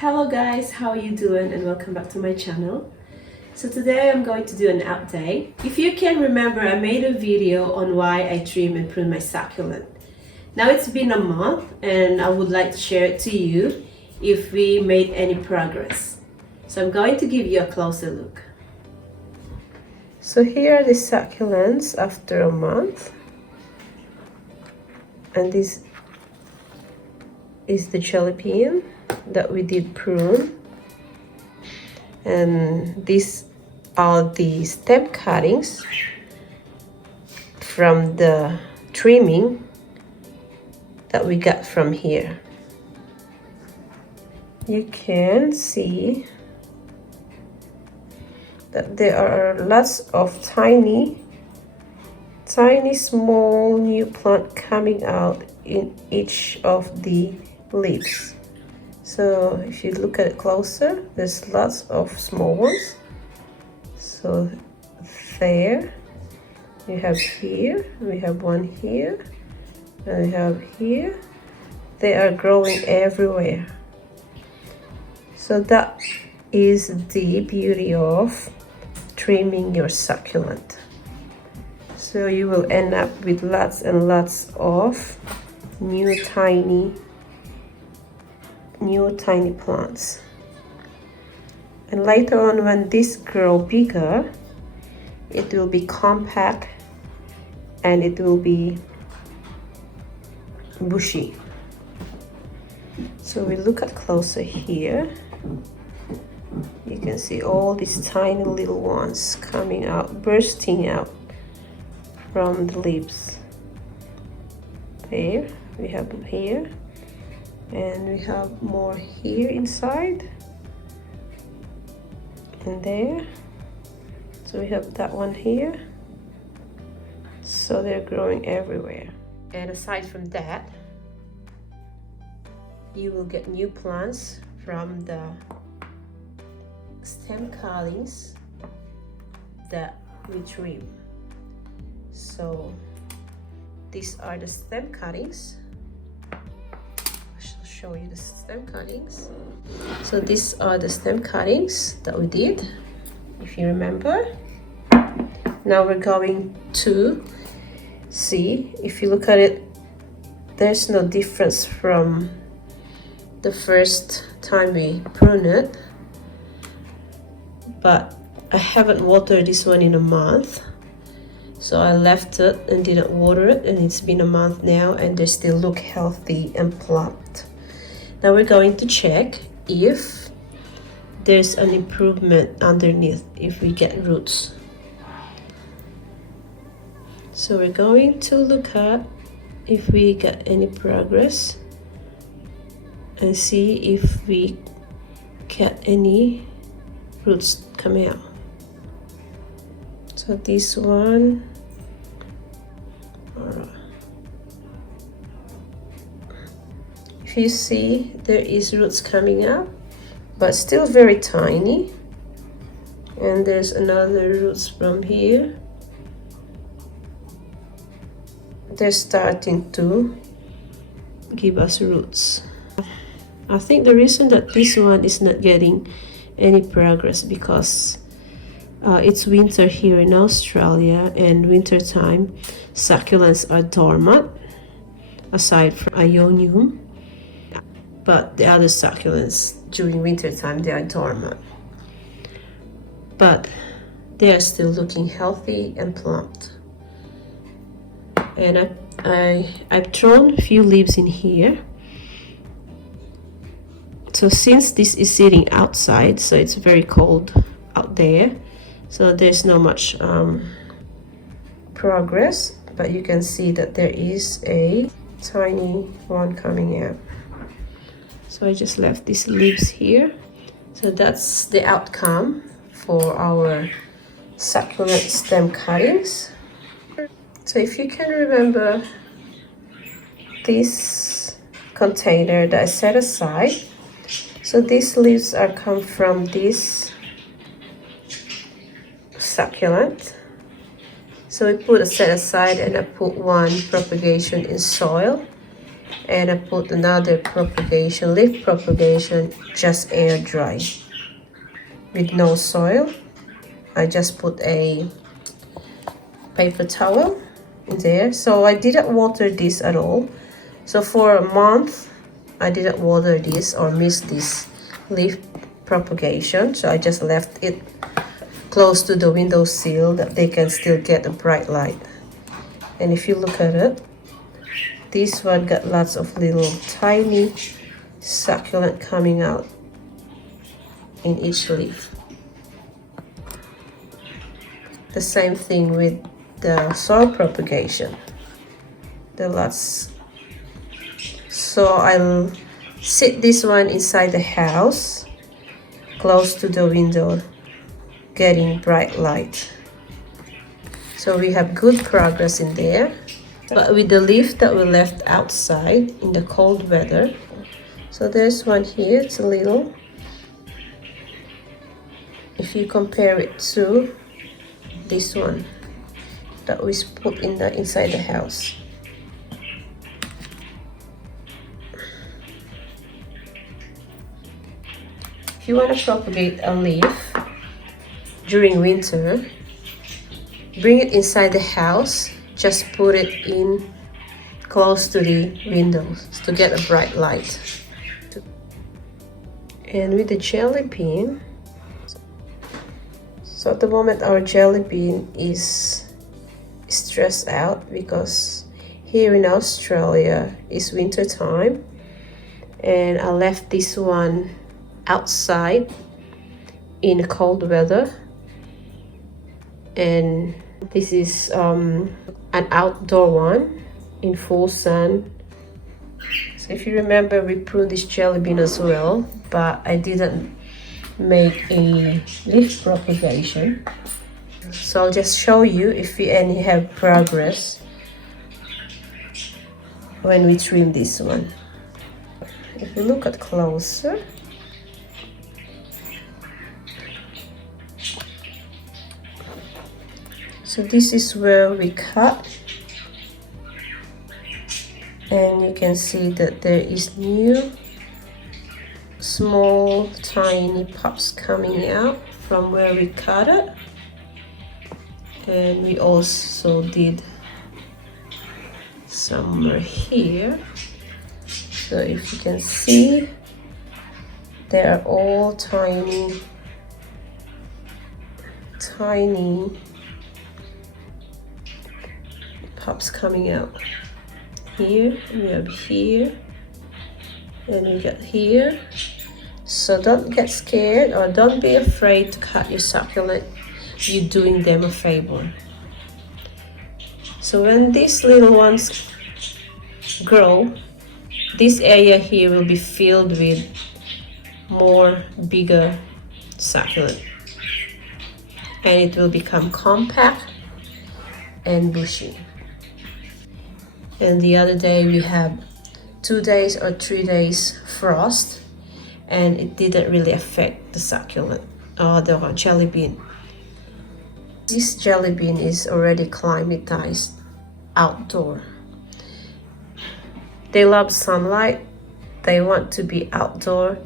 Hello guys, how are you doing and welcome back to my channel. So today I'm going to do an update. If you can remember, I made a video on why I trim and prune my succulent. Now it's been a month and I would like to share it to you if we made any progress. So I'm going to give you a closer look. So here are the succulents after a month, and this is the jelly bean that we did prune, and these are the stem cuttings from the trimming that we got from here. You can see that there are lots of tiny small new plant coming out in each of the leaves. So if you look at it closer, there's lots of small ones. So there, we have here, we have one here, and we have here. They are growing everywhere. So that is the beauty of trimming your succulent. So you will end up with lots and lots of new tiny plants. And later on, when this grow bigger, it will be compact and it will be bushy. So we look at closer here. You can see all these tiny little ones coming out, bursting out from the leaves. There, we have them here, and we have more here inside, and there. So we have that one here. So they're growing everywhere. And aside from that, you will get new plants from the stem cuttings that we trim. So these are the stem cuttings. I shall show you the stem cuttings. So these are the stem cuttings that we did, if you remember. Now we're going to see, if you look at it, there's no difference from the first time we pruned it. But I haven't watered this one in a month, so I left it and didn't water it, and it's been a month now and they still look healthy and plump. Now we're going to check if there's an improvement underneath, if we get roots. So we're going to look at if we get any progress and see if we get any roots coming out. So this one, if you see, there is roots coming out, but still very tiny. And there's another roots from here. They're starting to give us roots. I think the reason that this one is not getting any progress because it's winter here in Australia, and winter time succulents are dormant aside from Ionium, but the other succulents during winter time they are dormant, but they are still looking healthy and plump. And I've thrown a few leaves in here. So since this is sitting outside, so it's very cold out there, so there's not much progress, but you can see that there is a tiny one coming out. So I just left these leaves here. So that's the outcome for our succulent stem cuttings. So if you can remember this container that I set aside, so these leaves are come from this succulent. So we put a set aside, and I put one propagation in soil, And I put another propagation, leaf propagation, just air dry with no soil. I just put a paper towel in there. So I didn't water this at all. So for a month I didn't water this or miss this leaf propagation. So I just left it close to the windowsill that they can still get a bright light. And if you look at it, this one got lots of little tiny succulent coming out in each leaf. The same thing with the soil propagation. The lots. So I'll sit this one inside the house, close to the window, getting bright light. So we have good progress in there. But with the leaf that we left outside in the cold weather, so there's one here, it's a little. If you compare it to this one that we put in the inside the house. If you want to propagate a leaf during winter, bring it inside the house. Just put it in close to the windows to get a bright light. And with the jelly bean, so at the moment our jelly bean is stressed out because here in Australia it's winter time, and I left this one outside in cold weather, and this is an outdoor one in full sun. So if you remember, we pruned this jelly bean as well, but I didn't make a leaf propagation. So I'll just show you if we any have progress when we trim this one. If we look at closer, so this is where we cut, and you can see that there is new small tiny pups coming out from where we cut it. And we also did some more here. So if you can see, they are all tiny pups coming out. Here we have here, and we got here. So don't get scared or don't be afraid to cut your succulent. You're doing them a favor. So when these little ones grow, this area here will be filled with more bigger succulent, and it will become compact and bushy. And the other day we had 2 days or 3 days frost, and it didn't really affect the succulent or the jelly bean. This jelly bean is already climatized outdoor. They love sunlight, they want to be outdoor,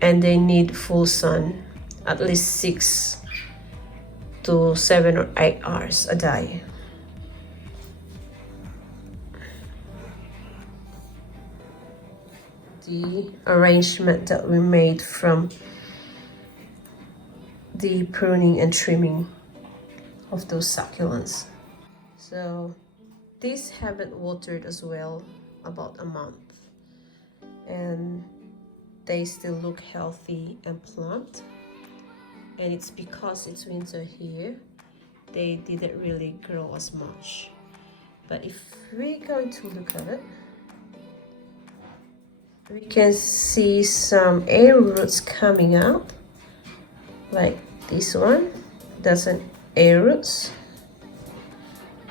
and they need full sun, at least 6 to 7 or 8 hours a day. The arrangement that we made from the pruning and trimming of those succulents. So these haven't watered as well about a month, and they still look healthy and plump, and it's because it's winter here, they didn't really grow as much. But if we're going to look at it, we can see some air roots coming out, like this one, that's an air roots,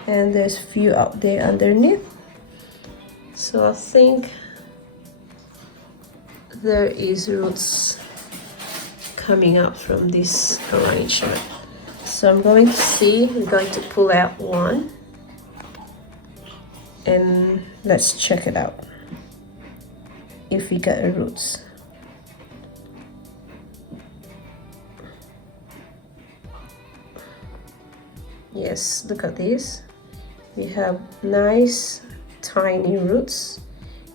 and there's few out there underneath. So I think there is roots coming out from this arrangement. So I'm going to see, I'm going to pull out one, and let's check it out if we got roots. Yes, look at this. We have nice tiny roots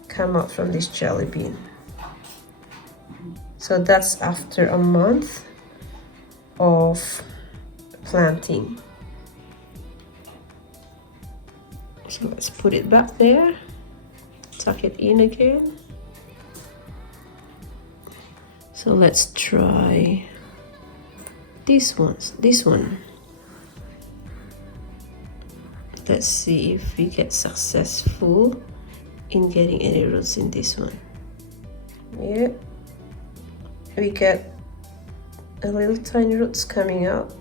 come out from this jelly bean. So that's after a month of planting. So let's put it back there, tuck it in again. So let's try this one. Let's see if we get successful in getting any roots in this one. Yeah, we get a little tiny roots coming out.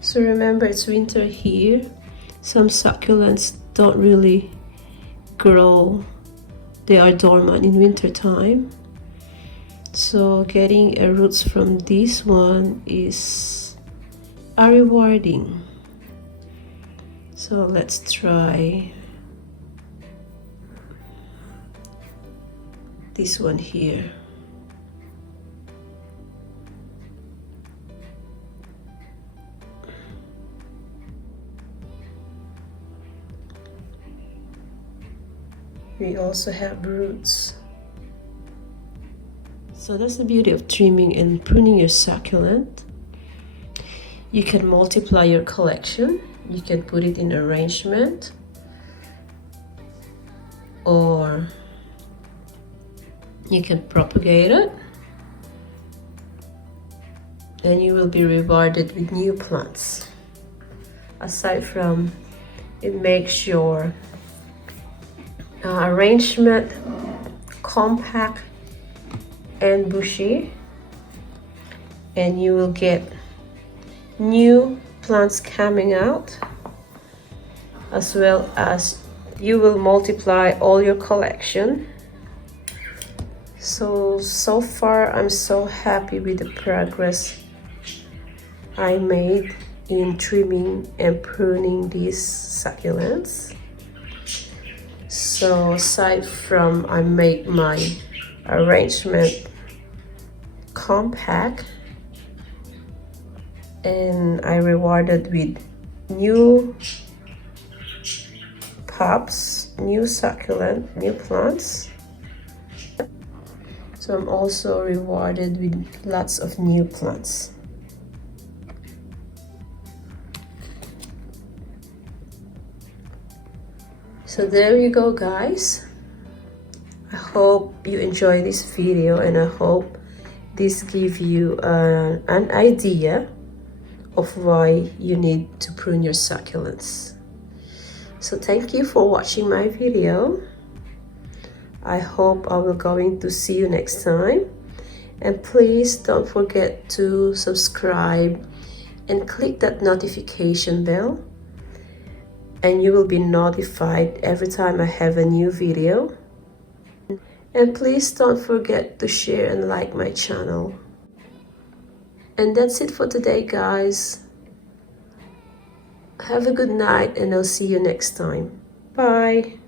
So remember, it's winter here. Some succulents don't really grow. They are dormant in winter time. So getting a roots from this one is rewarding. So let's try this one here. We also have roots. So that's the beauty of trimming and pruning your succulent. You can multiply your collection. You can put it in arrangement, or you can propagate it, and you will be rewarded with new plants. Aside from, it makes your arrangement compact and bushy, and you will get new plants coming out, as well as you will multiply all your collection. So far I'm so happy with the progress I made in trimming and pruning these succulents. So aside from I make my arrangement compact, and I rewarded with new pops, new succulent, new plants. So I'm also rewarded with lots of new plants. So there you go, guys. I hope you enjoy this video, and I hope this gives you an idea of why you need to prune your succulents. So thank you for watching my video. I hope I will going to see you next time, and please don't forget to subscribe and click that notification bell, and you will be notified every time I have a new video. And please don't forget to share and like my channel. And that's it for today, guys. Have a good night, and I'll see you next time. Bye.